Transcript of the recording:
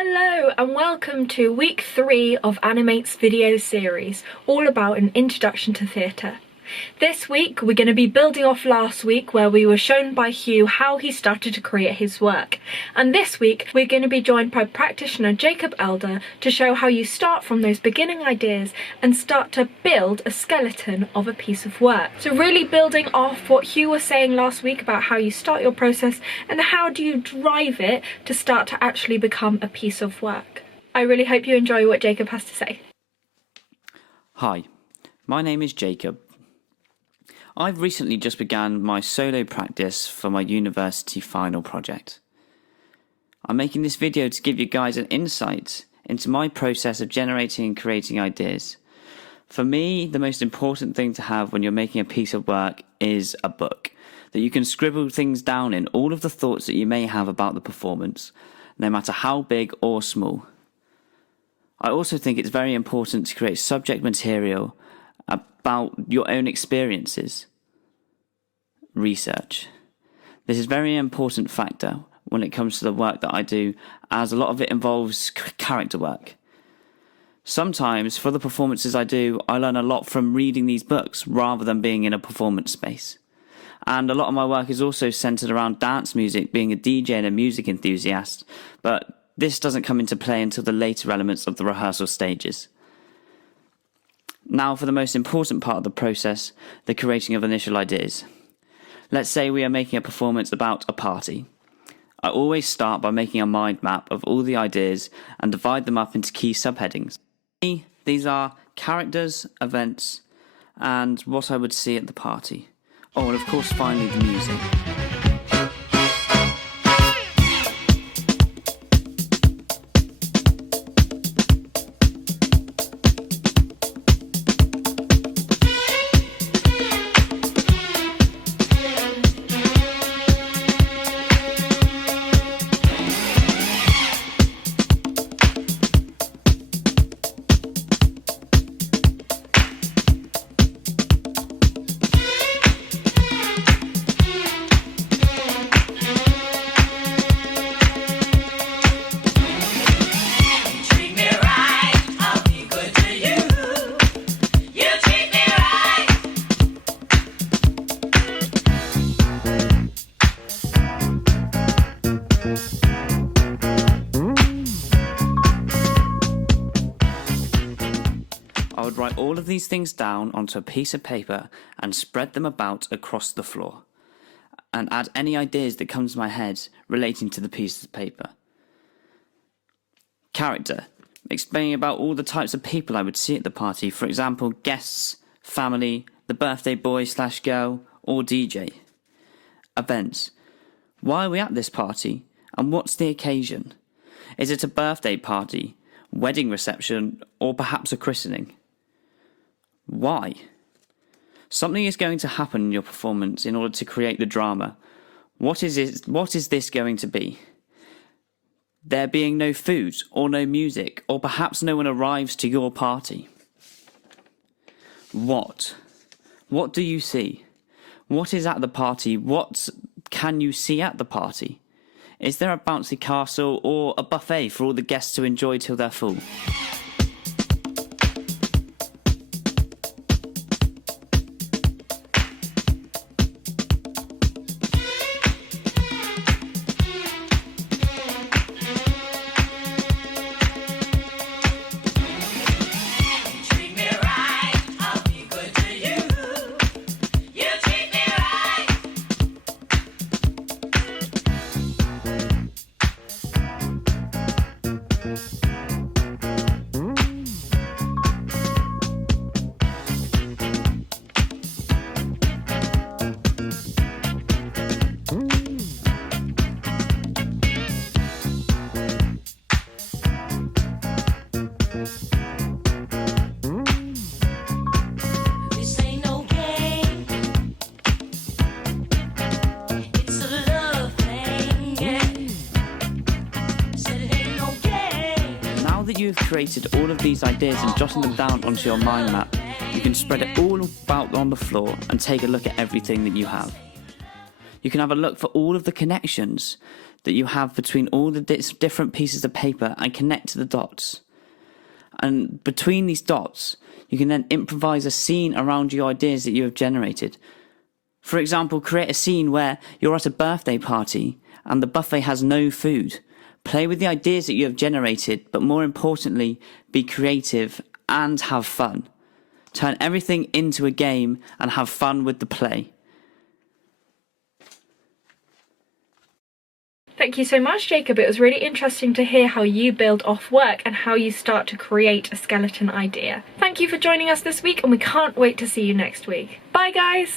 Hello and welcome to week 3 of Animate's video series, all about an introduction to theatre. This week we're going to be building off last week where we were shown by Hugh how he started to create his work. And this week we're going to be joined by practitioner Jacob Elder to show how you start from those beginning ideas and start to build a skeleton of a piece of work. So really building off what Hugh was saying last week about how you start your process and how do you drive it to start to actually become a piece of work. I really hope you enjoy what Jacob has to say. Hi, my name is Jacob. I've recently just began my solo practice for my university final project. I'm making this video to give you guys an insight into my process of generating and creating ideas. For me, the most important thing to have when you're making a piece of work is a book that you can scribble things down in, all of the thoughts that you may have about the performance, no matter how big or small. I also think it's very important to create subject material about your own experiences. Research. This is a very important factor when it comes to the work that I do, as a lot of it involves character work. Sometimes, for the performances I do, I learn a lot from reading these books rather than being in a performance space. And a lot of my work is also centred around dance music, being a DJ and a music enthusiast, but this doesn't come into play until the later elements of the rehearsal stages. Now for the most important part of the process, the creating of initial ideas. Let's say we are making a performance about a party. I always start by making a mind map of all the ideas and divide them up into key subheadings. These are characters, events, and what I would see at the party. Oh, and of course finally the music. I would write all of these things down onto a piece of paper and spread them about across the floor, and add any ideas that come to my head relating to the piece of paper. Character, explaining about all the types of people I would see at the party, for example, guests, family, the birthday boy/girl, or DJ. Events, why are we at this party, and what's the occasion? Is it a birthday party, wedding reception, or perhaps a christening? Why? Something is going to happen in your performance in order to create the drama. What is this going to be? There being no food or no music, or perhaps no one arrives to your party. What? What do you see? What is at the party? What can you see at the party? Is there a bouncy castle or a buffet for all the guests to enjoy till they're full? that you've created all of these ideas and jotting them down onto your mind map, you can spread it all about on the floor and take a look at everything that you have. You can have a look for all of the connections that you have between all the different pieces of paper and connect to the dots. And between these dots, you can then improvise a scene around your ideas that you have generated. For example, create a scene where you're at a birthday party and the buffet has no food. Play with the ideas that you have generated, but more importantly, be creative and have fun. Turn everything into a game and have fun with the play. Thank you so much, Jacob. It was really interesting to hear how you build off work and how you start to create a skeleton idea. Thank you for joining us this week, and we can't wait to see you next week. Bye, guys!